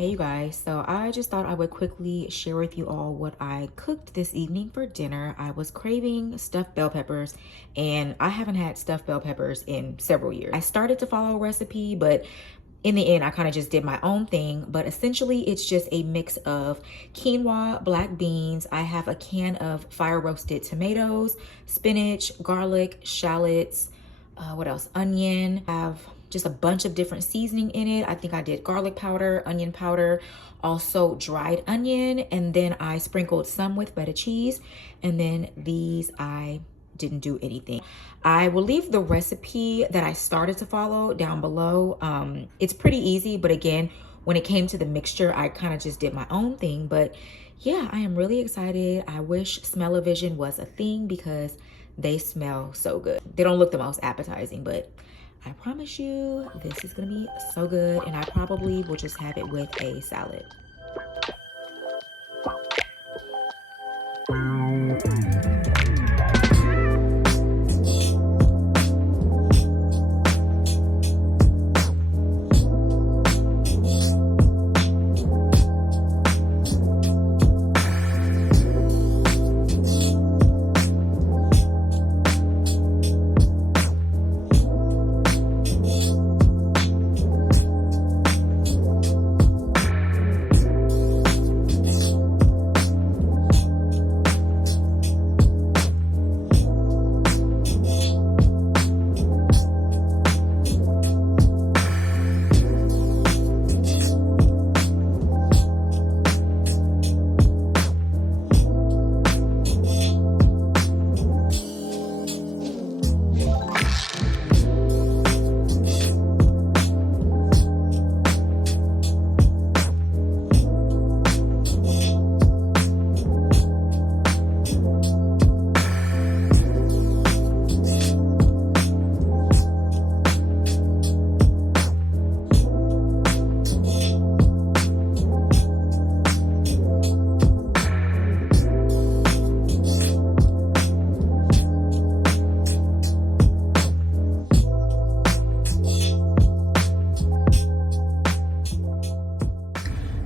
Hey you guys, so I just thought I would quickly share with you all what I cooked this evening for dinner. I was craving stuffed bell peppers and I haven't had stuffed bell peppers in several years. I started to follow a recipe, but in the end, I kind of just did my own thing. But essentially, it's just a mix of quinoa, black beans. I have a can of fire roasted tomatoes, spinach, garlic, shallots, what else? Onion. I have just a bunch of different seasoning in it. I think I did garlic powder, onion powder, also dried onion, and then I sprinkled some with feta cheese. And then these I didn't do anything. I will leave the recipe that I started to follow down below. It's pretty easy, but again, when it came to the mixture, I kind of just did my own thing. But yeah, I am really excited. I wish smell-o-vision was a thing because they smell so good. They don't look the most appetizing, but I promise you this is gonna be so good, and I probably will just have it with a salad.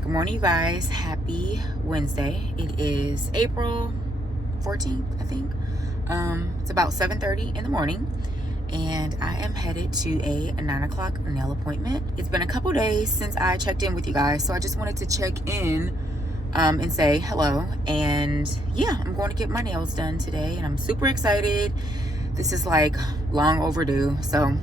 Good morning, you guys. Happy Wednesday. It is April 14th, I think. It's about 7:30 in the morning, and I am headed to a 9 o'clock nail appointment. It's been a couple days since I checked in with you guys, so I just wanted to check in and say hello. And yeah, I'm going to get my nails done today, and I'm super excited. This is like long overdue. So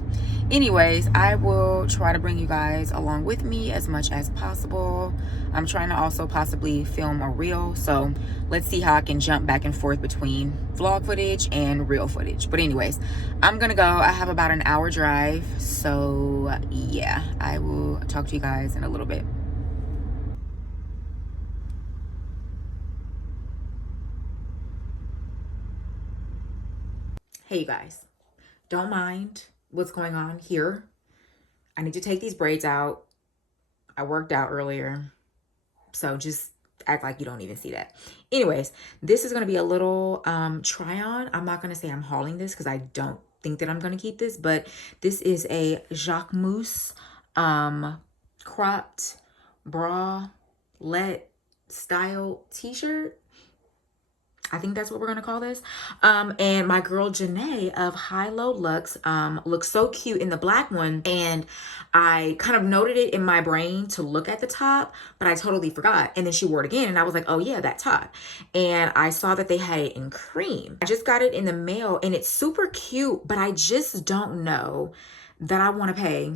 anyways, I will try to bring you guys along with me as much as possible. I'm trying to also possibly film a reel, so let's see how I can jump back and forth between vlog footage and reel footage. But anyways, I'm gonna go. I have about an hour drive, so yeah, I will talk to you guys in a little bit. Hey you guys, don't mind what's going on here. I need to take these braids out. I worked out earlier, so just act like you don't even see that. Anyways, this is going to be a little try on. I'm not going to say I'm hauling this because I don't think that I'm going to keep this, but this is a Jacquemus cropped bralette style t-shirt. I think that's what we're gonna call this. And my girl Janae of High Low Lux looks so cute in the black one, and I kind of noted it in my brain to look at the top, but I totally forgot. And then she wore it again, and I was like, oh yeah, that top. And I saw that they had it in cream. I just got it in the mail, and it's super cute, but I just don't know that I want to pay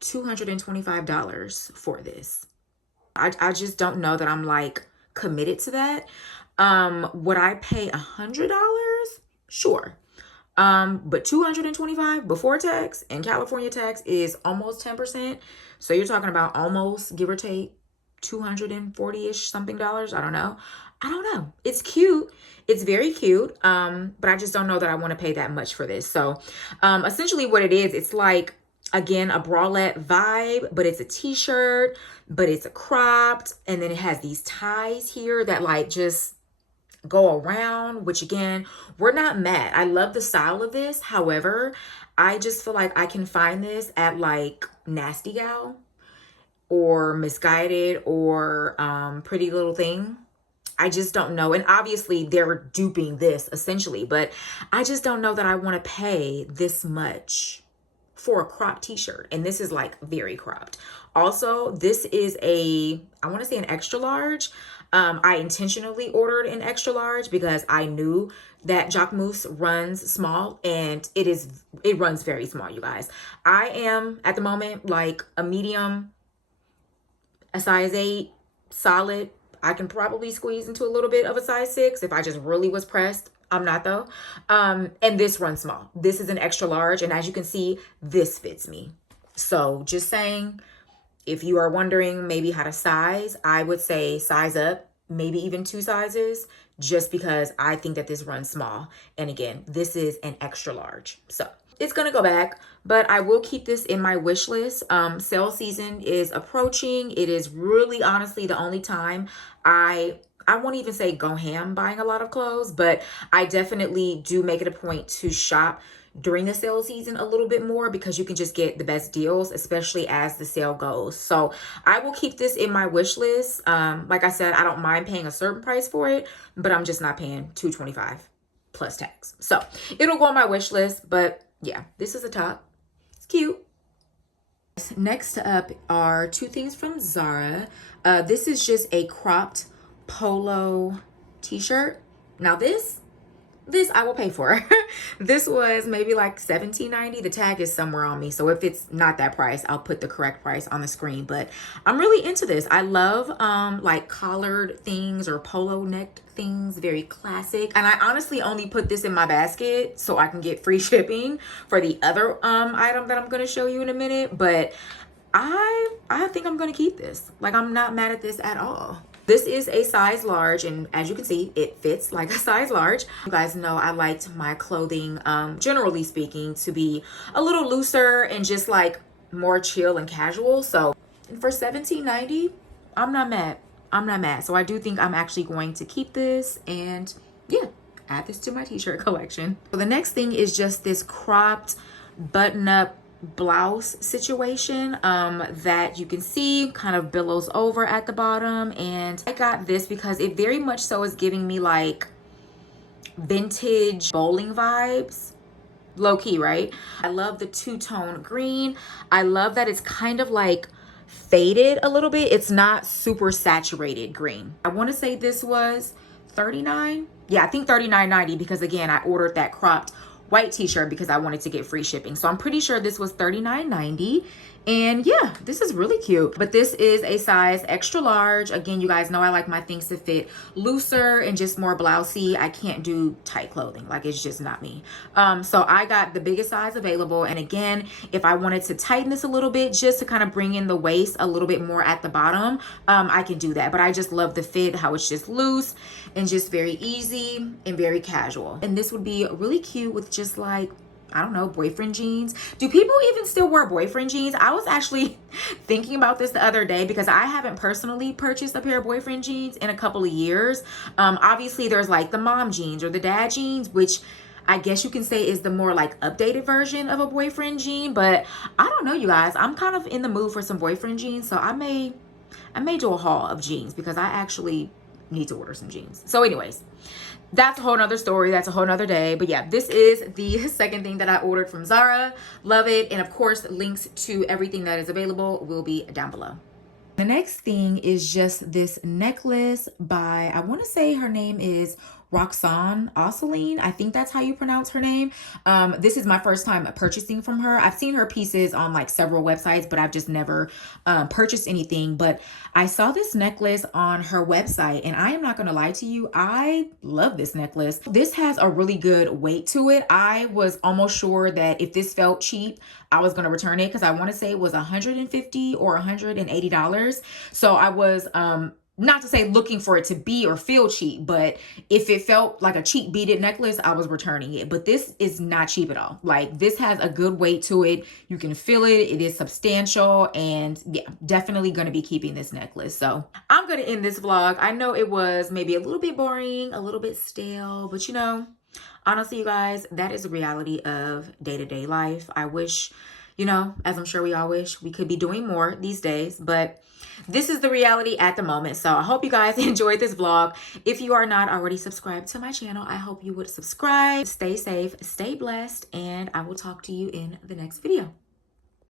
$225 for this. I just don't know that I'm like committed to that. Would I pay $100? Sure. But $225 before tax, and California tax is almost 10%. So you're talking about almost, give or take, 240-ish something dollars. I don't know. It's cute. It's very cute. But I just don't know that I want to pay that much for this. So, essentially what it is, it's like, again, a bralette vibe, but it's a t-shirt, but it's a cropped, and then it has these ties here that like just go around, which again, we're not mad. I love the style of this. However, I just feel like I can find this at like Nasty Gal. or Misguided or Pretty Little Thing. I just don't know. And obviously they're duping this essentially, but I just don't know that I want to pay this much for a cropped t-shirt. And this is like very cropped. Also, this is I want to say an extra large. I intentionally ordered an extra large because I knew that Jacquemus runs small, and it runs very small, you guys. I am at the moment like a medium, a size 8, solid. I can probably squeeze into a little bit of a size 6 if I just really was pressed. I'm not though. And this runs small. This is an extra large, and as you can see, this fits me. So just saying, if you are wondering maybe how to size, I would say size up, maybe even 2 sizes, just because I think that this runs small. And again, this is an extra large. So it's gonna go back, but I will keep this in my wish list. Sale season is approaching. It is really honestly the only time I won't even say go ham buying a lot of clothes, but I definitely do make it a point to shop during the sale season a little bit more, because you can just get the best deals, especially as the sale goes. So I will keep this in my wish list. Like I said, I don't mind paying a certain price for it, but I'm just not paying $225 plus tax. So it'll go on my wish list, but yeah, this is a top. It's cute. Next up are 2 things from Zara. This is just a cropped polo t-shirt. Now this I will pay for. This was maybe like $17.90. The tag is somewhere on me, so if it's not that price, I'll put the correct price on the screen. But I'm really into this. I love like collared things or polo necked things, very classic. And I honestly only put this in my basket so I can get free shipping for the other item that I'm going to show you in a minute. But I think I'm going to keep this. Like, I'm not mad at this at all. This is a size large, and as you can see, it fits like a size large. You guys know I liked my clothing, generally speaking, to be a little looser and just like more chill and casual. So for $17.90, I'm not mad. I'm not mad. So I do think I'm actually going to keep this and yeah, add this to my t-shirt collection. So the next thing is just this cropped button-up blouse situation that you can see kind of billows over at the bottom. And I got this because it very much so is giving me like vintage bowling vibes, low-key, right? I love the 2-tone green. I love that it's kind of like faded a little bit. It's not super saturated green. I want to say this was $39. Yeah, I think $39.90, because again, I ordered that cropped white t-shirt because I wanted to get free shipping. So I'm pretty sure this was $39.90. And yeah, this is really cute. But this is a size extra large. Again, you guys know I like my things to fit looser and just more blousey. I can't do tight clothing. Like, it's just not me. So I got the biggest size available. And again, if I wanted to tighten this a little bit just to kind of bring in the waist a little bit more at the bottom, I can do that. But I just love the fit, how it's just loose and just very easy and very casual. And this would be really cute with just like, I don't know, boyfriend jeans. Do people even still wear boyfriend jeans? I was actually thinking about this the other day because I haven't personally purchased a pair of boyfriend jeans in a couple of years. Obviously there's like the mom jeans or the dad jeans, which I guess you can say is the more like updated version of a boyfriend jean. But I don't know, you guys, I'm kind of in the mood for some boyfriend jeans. So I may do a haul of jeans because I actually need to order some jeans. So anyways, that's a whole nother story. That's a whole nother day. But yeah, this is the second thing that I ordered from Zara. Love it. And of course, links to everything that is available will be down below. The next thing is just this necklace by, I want to say her name is Roxanne Assoulin. I think that's how you pronounce her name. This is my first time purchasing from her. I've seen her pieces on like several websites, but I've just never purchased anything. But I saw this necklace on her website, and I am not going to lie to you, I love this necklace. This has a really good weight to it. I was almost sure that if this felt cheap, I was going to return it because I want to say it was $150 or $180. So I was not to say looking for it to be or feel cheap, but if it felt like a cheap beaded necklace, I was returning it. But this is not cheap at all. Like, this has a good weight to it. You can feel it. It is substantial. And yeah, definitely going to be keeping this necklace. So I'm going to end this vlog. I know it was maybe a little bit boring, a little bit stale, but you know, honestly, you guys, that is the reality of day-to-day life. I wish, You know, as I'm sure we all wish we could be doing more these days, but this is the reality at the moment. So I hope you guys enjoyed this vlog. If you are not already subscribed to my channel, I hope you would subscribe. Stay safe, stay blessed, and I will talk to you in the next video.